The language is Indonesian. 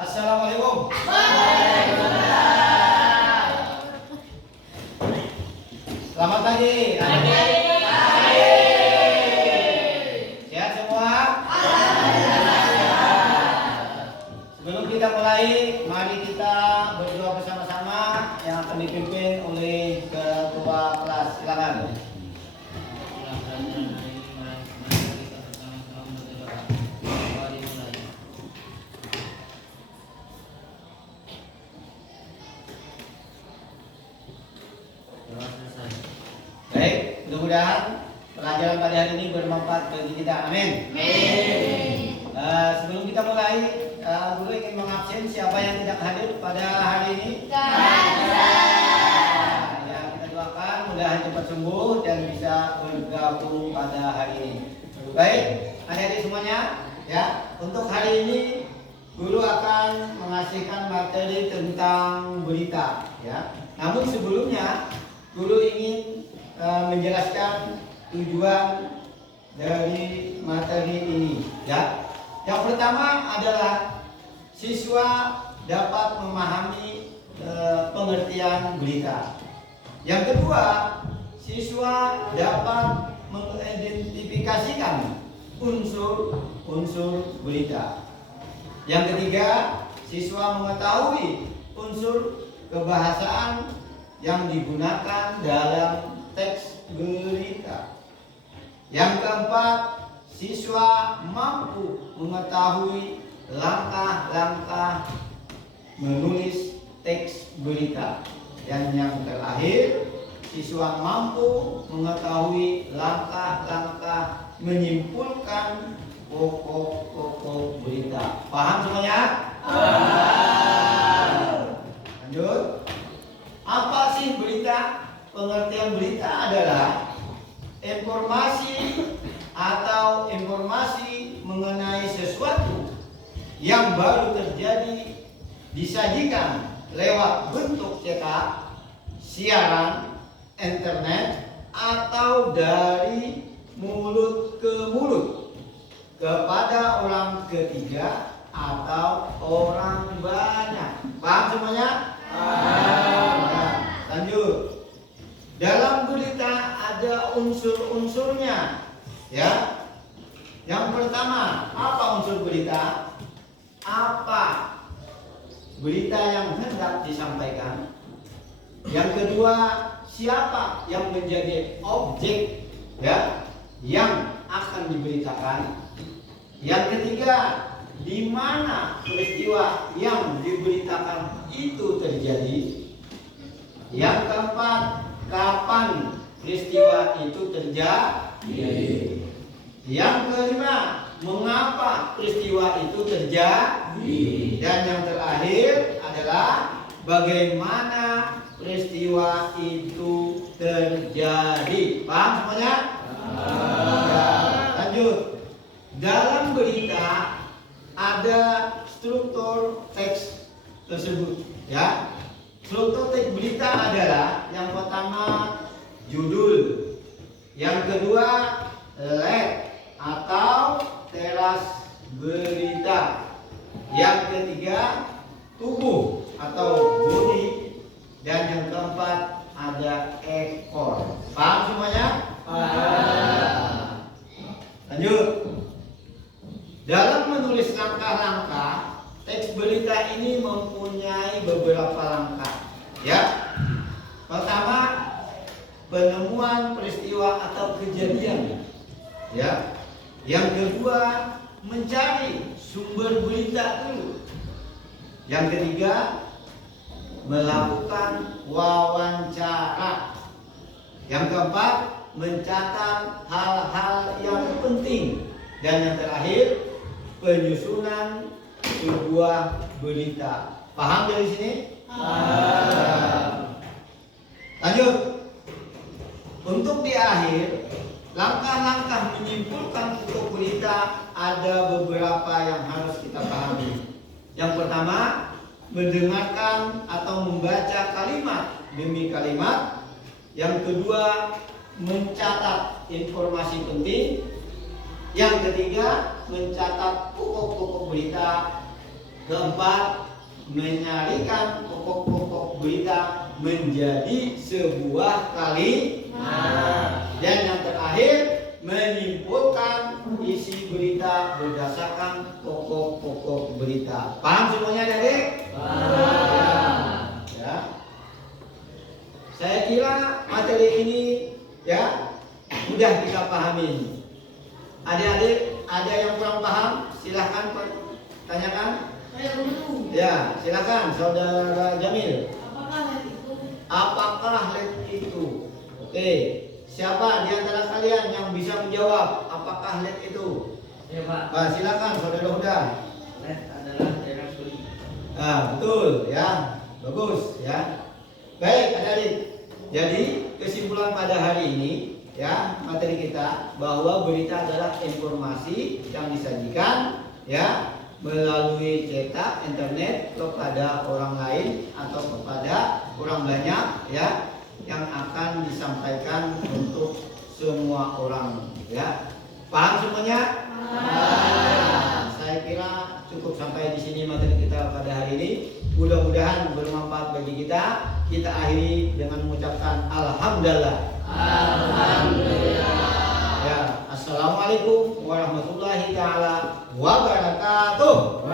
Assalamualaikum. Selamat pagi. Sehat semua? Sebelum kita mulai, mari kita berdoa bersama-sama yang akan dipimpin oleh ketua kelas. Silakan. Baik, mudah-mudahan pelajaran pada hari ini bermanfaat bagi kita. Amin. Sebelum kita mulai, guru ingin mengabsen siapa yang tidak hadir pada hari ini. Ya, kita doakan mudah-mudahan cepat sembuh dan bisa bergabung pada hari ini. Baik, adik-adik semuanya, ya. Untuk hari ini guru akan mengasihkan materi tentang berita, ya. Namun sebelumnya guru ingin menjelaskan tujuan dari materi ini, ya. Yang pertama adalah siswa dapat memahami pengertian berita. Yang kedua, siswa dapat mengidentifikasikan unsur-unsur berita. Yang ketiga, siswa mengetahui unsur kebahasaan yang digunakan dalam teks berita. Yang keempat, siswa mampu mengetahui langkah-langkah menulis teks berita. Dan yang terakhir, siswa mampu mengetahui langkah-langkah menyimpulkan pokok-pokok berita. Paham semuanya? Lanjut. Apa sih berita? Pengertian berita adalah informasi atau informasi mengenai sesuatu yang baru terjadi disajikan lewat bentuk cetak, siaran, internet, atau dari mulut ke mulut kepada orang ketiga atau orang banyak. Paham semuanya? Lanjut. Dalam berita ada unsur-unsurnya, ya. Yang pertama, apa unsur berita? Apa berita yang hendak disampaikan? Yang kedua, siapa yang menjadi objek, ya, yang akan diberitakan? Yang ketiga, di mana peristiwa yang diberitakan itu terjadi? Yang keempat, kapan peristiwa itu terjadi? Yang kelima, mengapa peristiwa itu terjadi? Dan yang terakhir adalah bagaimana peristiwa itu terjadi. Paham semuanya? Ya, lanjut. Dalam berita ada struktur teks tersebut, ya. Struktur teks berita adalah yang pertama judul, yang kedua lead atau teras berita, yang ketiga tubuh atau body, dan yang keempat ada ekor. Paham semuanya? Lanjut. Dalam menulis langkah-langkah, teks berita ini mempunyai beberapa langkah, ya. Pertama, penemuan peristiwa atau kejadian, ya. Yang kedua, mencari sumber berita dulu. Yang ketiga, melakukan wawancara. Yang keempat, mencatat hal-hal yang penting. Dan yang terakhir, penyusunan sebuah berita. Paham dari sini? Lanjut. Untuk di akhir, langkah-langkah menyimpulkan pokok berita ada beberapa yang harus kita pahami. Yang pertama, mendengarkan atau membaca kalimat demi kalimat. Yang kedua, mencatat informasi penting. Yang ketiga, mencatat pokok-pokok berita. Keempat, menyarikan pokok-pokok berita menjadi sebuah kalimat. Dan yang terakhir, menyimpulkan isi berita berdasarkan pokok-pokok berita. Paham semuanya, adik? Ya. Saya kira materi ini ya mudah kita pahami. Adik-adik ada yang kurang paham? Silahkan tanyakan. Ya, silakan saudara Jamil. Apakah LED itu? Oke, siapa di antara kalian yang bisa menjawab apakah LED itu? Ya Pak. Nah, silakan saudara Huda. LED adalah daerah suri. Nah, betul ya, bagus ya. Baik, adik-adik. Jadi kesimpulan pada hari ini ya materi kita bahwa berita adalah informasi yang disajikan ya melalui cetak internet kepada orang lain atau kepada orang banyak ya yang akan disampaikan untuk semua orang ya. Paham semuanya? Nah, saya kira cukup sampai di sini materi kita pada hari ini. Mudah-mudahan bermanfaat bagi kita. Kita akhiri dengan mengucapkan alhamdulillah. Alhamdulillah. Ya, assalamualaikum warahmatullahi taala wabarakatuh.